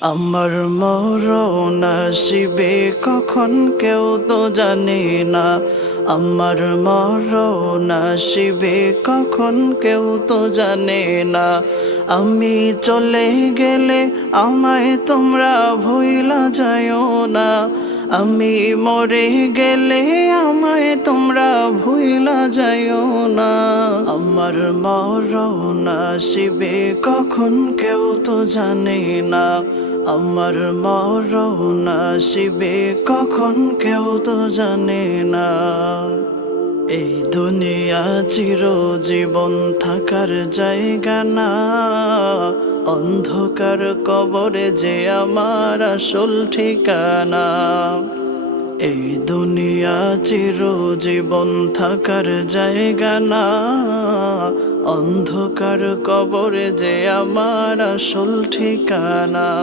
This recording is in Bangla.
আমার মরণ আসিবে কখন কেউ তো জানে না। আমার মরণ আসিবে কখন কেউ তো জানে না। আমি চলে গেলে আমায় তোমরা ভুইলা যাইও না। আমি মরে গেলে আমায় তোমরা ভুইলা যাইও না। আমার মরণ আসিবে কখন কেউ তো জানে না। আমার মরণ আসিবে কখন কেউ তো জানে না। এই দুনিয়া চিরজীবন থাকার জায়গা না। অন্ধকার কবরে যে আমার আসল ঠিকানা। এই দুনিয়া চিরজীবন থাকার জায়গা না। অন্ধকার কবরে যে আমার আসল ঠিকানা।